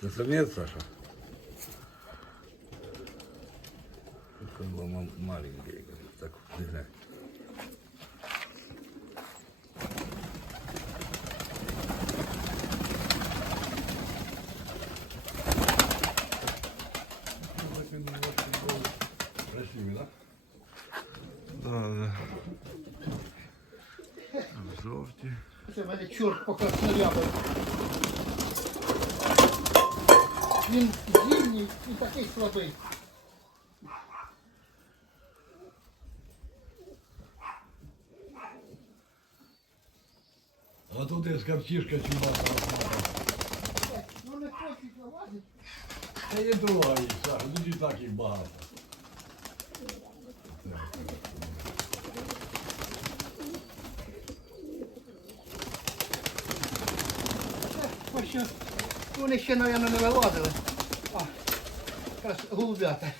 Ты самец, Саша? Как бы ма- маленький. Так, знаю. Красивый, да? Да, да. Жовті. Це мене чорт поки снарядом. Він зимній і такий слабий. А тут есть ковчишка чумата. Ну не хочуть вилазити. Та не трогай їх, Саша, тут і так їх багато. Ось що, Вони ще, мабуть, не вилазили. А, якраз голубята.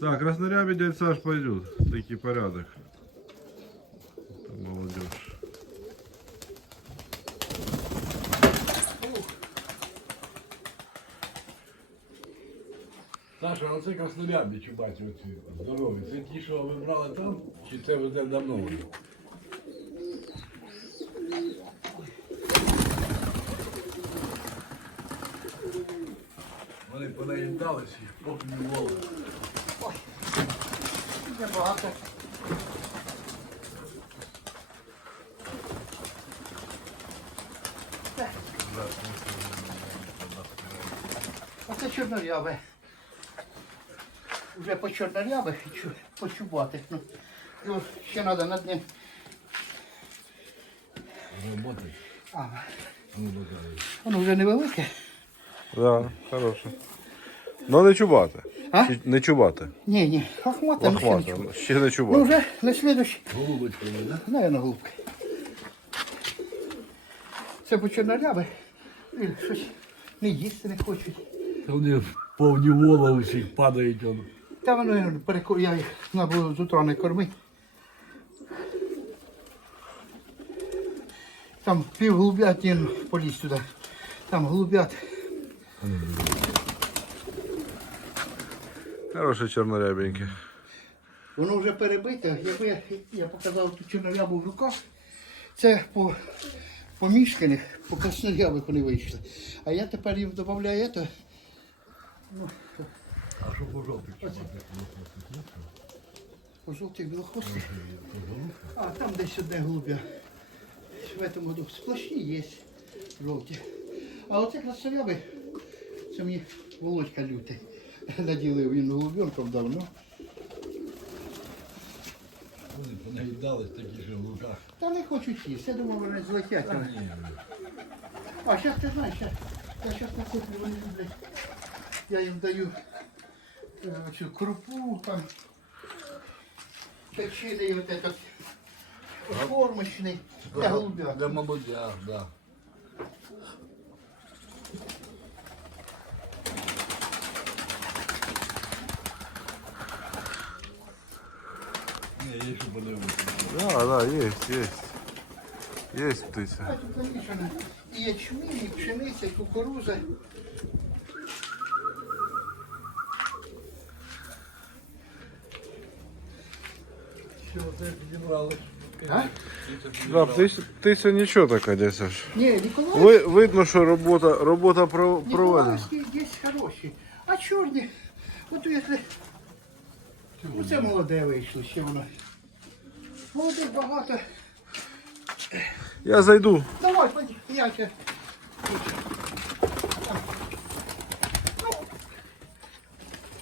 Так, краснорябі дядь Саш пойдет. Такий порядок. Там молодежь. Саша, а оце краснорябні чубаті оці здорові. Це ті, що ви брали там, чи це вже давно вже? Вони понаїдалися, поки не волили. Небагато. Оце чорнорябе. Вже по чорнорябих по чубатих. Ну, ну, ще треба над ним. Роботи. А, Ну, воно вже невелике. Да, хороше. Ну не чубате. А? Чи- Не чубате. Ні, ні, хохмата. ну, ще Лохмате. нічого. Ще не Ну вже на слідуючий. Голубочка, да? Наверно, голубки. Це по чорнорябе. І щось не їсти не хочуть. Та вони повні вола усіх падають. Он. Та воно переко... я їх було з утра не кормити. Там пів голубят він поліз сюди. Там голубят. Хороше чорнорябеньке. Воно вже перебите. Якби я, я показав ту чорнорябу в руках, це по помішканих, по краснорябих вони вийшли. А я тепер їм додаю це. А що по жовтих чубатих? По жовтих білохвостих. А там десь одне голубя. В этом году сплошні є жовті. А оце красоряби, це мені Володька лютий. Наділив він голубенком давно. Вони понаїдались такі ж в луках. Та не хочуть їсти, я думав, вони злетять. Та ні, А зараз ти знаєш, я зараз накуплю, вони люблять. Я їм даю цю крупу, там, печений вот этот, кормочний, для голубя. Для молодя, да. Не, є що подивитися. Да, да, есть, есть. Есть птиця. ячмінь, пшениця, кукуруза. Що це підібрали? А? Да, птиця, птиця нічого така, Саш. Ні, Ніколаївський, Ви, видно, що робота, робота про- проведена. Ніколаївський є хороші. А чорні, от якщо... Оце молоде вийшло, ще воно. Молодих багато. Я зайду. Давай, пойди, я ще.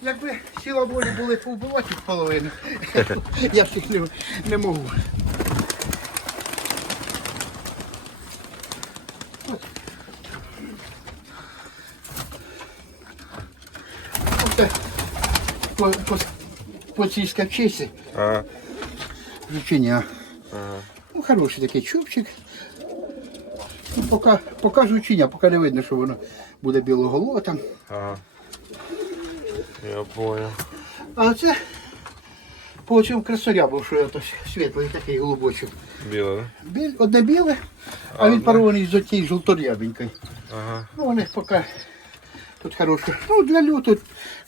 Якби сила волі були повбивати половину, я всіх не, не можу. Оце по, по, по цій скавчиці А, жучення. Ну, хороший такий чубчик. Ну, поки, поки жучення, поки не видно, що воно буде білоголове там. ага. Я понял. А це Получив красорябу, що це світлий такий голубочок. Біле, да? Біль, одне біле, а, він одне? парований з отією жовторябенькою. Ага. Ну, вони поки тут хороші. Ну, для люту,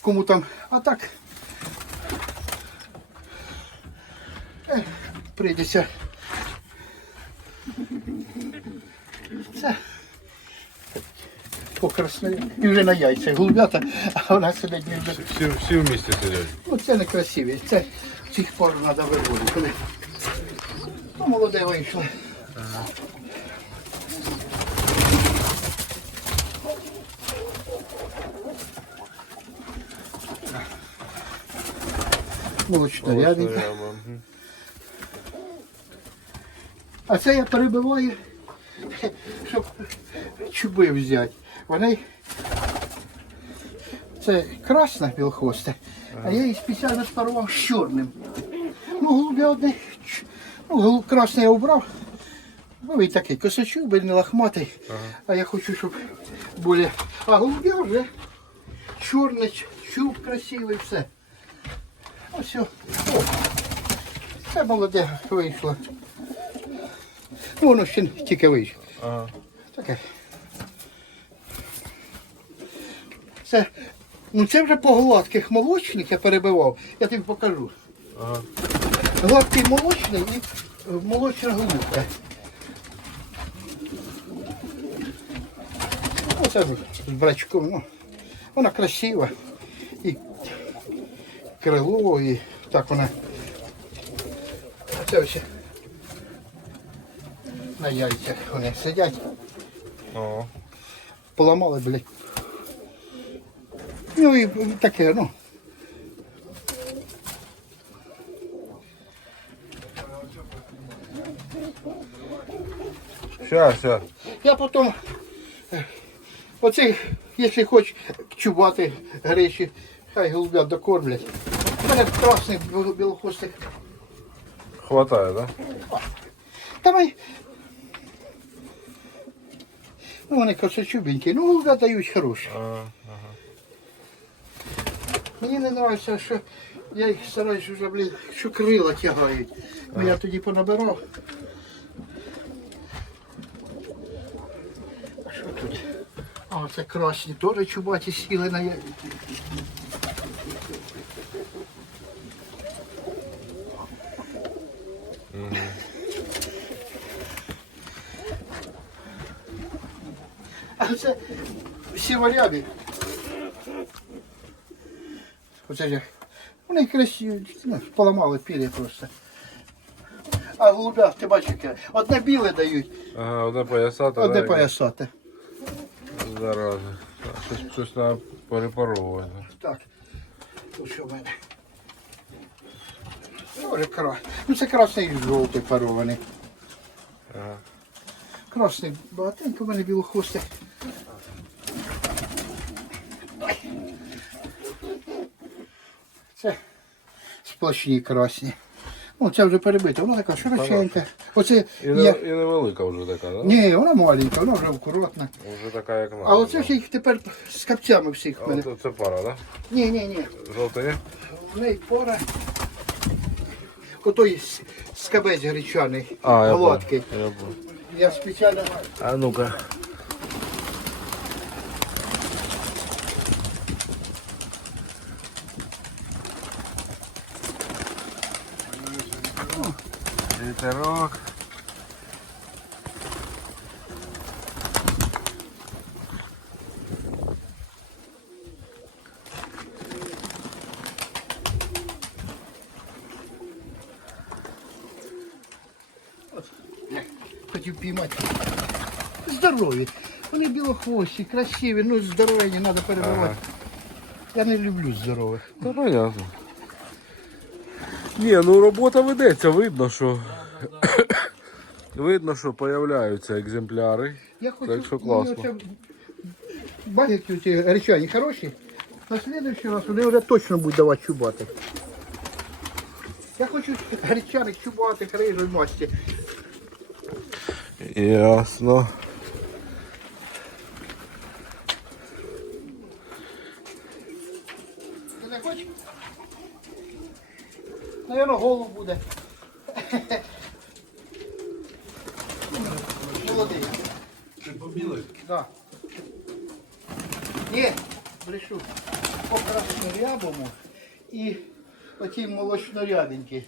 кому там. А так. Е, прийдеться. Це. Покрасно. І вже на яйцях голубята, а вона сидить між. Всі, всі в місті сидять. Ну, це не красиві. Це цих пор треба виводити. Ну, молоде вийшло. Молочна мгм. А це я перебиваю, щоб чуби взяти. Вони це красна білохвоста, а я її спеціально спарував з чорним. Ну, голубя одне, ну, голуб красний я обрав. Ну, він такий косачубий, не лохматий. А я хочу, щоб були. А голубя вже чорний, чуб красивий, все. Ось. все. О, це молоде вийшло. Ну, воно ще тільки вийшло. Ага. Таке. Це, ну це вже по гладких молочних я перебивав. Я тобі покажу. Ага. Гладкий молочний і е, молочна голубка. Оце з брачком. Ну, вона красива. І крило, і так вона. Оце ось на яйцях вони сидять. О. Поламали, блядь. Ну і таке, ну. Ща, ща. Я потім, е, оцей, якщо хочеш чубати гречі, хай голубят докормлять. У мене красний біл- білохвостик. Хватає, да? Давай. Ну, вони косочубенькі, ну голубят дають хороші. Ага. Мені не подобається, що я їх стараюсь вже, блін, що крила тягають. Ну я тоді понабирав. А що тут? А це красні теж чубаті сіли на я. А це сіворябі. Оце ж. Вони красиві, ну, поламали пір'я просто. А голубя, ти бачиш, яке? Одне біле дають, Ага, одне поясати. одне поясати. Зараза. Щось, щось треба перепаровувати. Так. Тут що в мене? Тоже кра... Ну це красний і жовтий парований. Ага. Красний багатенько, в мене білохвостик. Це сплошні красні. Ну, це вже перебито, вона така широченька. Оце І, не, я... і невелика вже така, да? Ні, вона маленька, вона вже акуратна. Вже така, як. А оце ж їх тепер з капцями всіх А в мене. це пара, да? Ні, ні, ні. Жовта є? В неї пора. Отой скабець гречаний, гладкий. Я. Я спеціально. А ну-ка. Вітерок. Хотів піймати. Здорові. Вони білохвості, красиві, ну здорові, не треба перебивати. Я не люблю здорових. Та понятно. Ні, ну робота ведеться, видно, що. видно, що появляються екземпляри. Я хочу, Так що класно. оце Бачите, ці речані хороші. На следующий раз вони вже точно будуть давати чубати. Я хочу гречаних чубатих рижої масті. Ясно. Ти не хочеш? Наверно, буде. Молодий. Ти побілий? Да. Ні, брешу. По краснорябому і оті молочнорябенькі.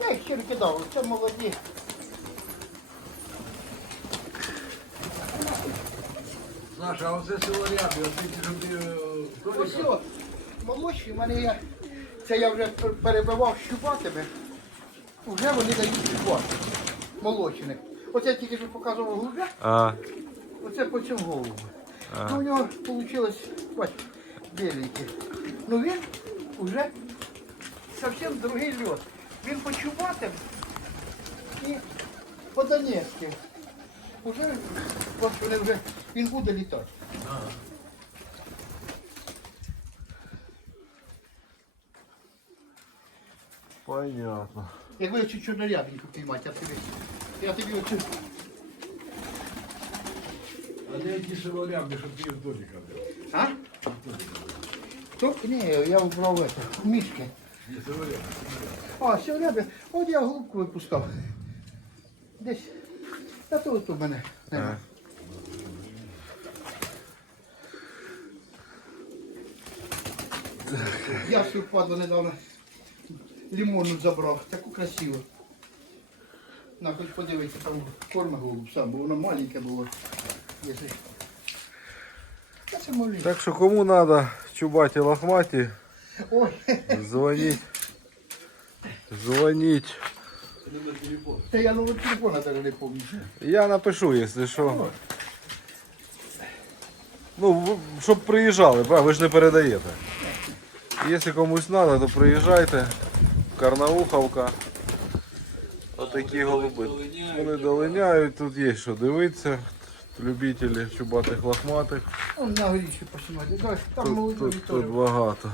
Я їх ще кидав, це молоді. Саша, а оце село Рябі, оце ті, ти е, Ось молочні, в мене є. Це я вже перебивав щупатими. Вже вони дають щупати. Молочник. Оце я тільки що показував голубя, А, оце по цьому голову. Ну, у нього вийшло, бач, біленький. Ну він вже зовсім другий льот. Він по чубатим і по Донецьким. Уже, от вони вже, він буде літати. понятно. Якби я цю чорнорябеньку піймати, я тобі, я тобі оцю А де ті село Рябі, що ти в Толіка дав? А? Топ? Ні, я убрав это, в мішки. Ні, село Рябі. А, сьогодні, от я голубку випускав. Десь. Та то от у мене. Я всю впадло недавно лимонну забрав, таку красиву. На хоч подивитися, там корма голуб сам, бо воно маленьке було. Якщо... Та це молі. Так що кому надо чубаті лохматі, Ой, дзвоніть. Дзвоніть. це я номер телефона навіть не пам'ятаю. Я напишу, якщо що. Ну, в- щоб приїжджали, ви ж не передаєте. Якщо комусь треба, то приїжджайте. Карнауховка. Отакі голуби. Вони долиняють, тут є що дивитися. Любителі чубатих лохматих. Он на Тут, тут, тут багато.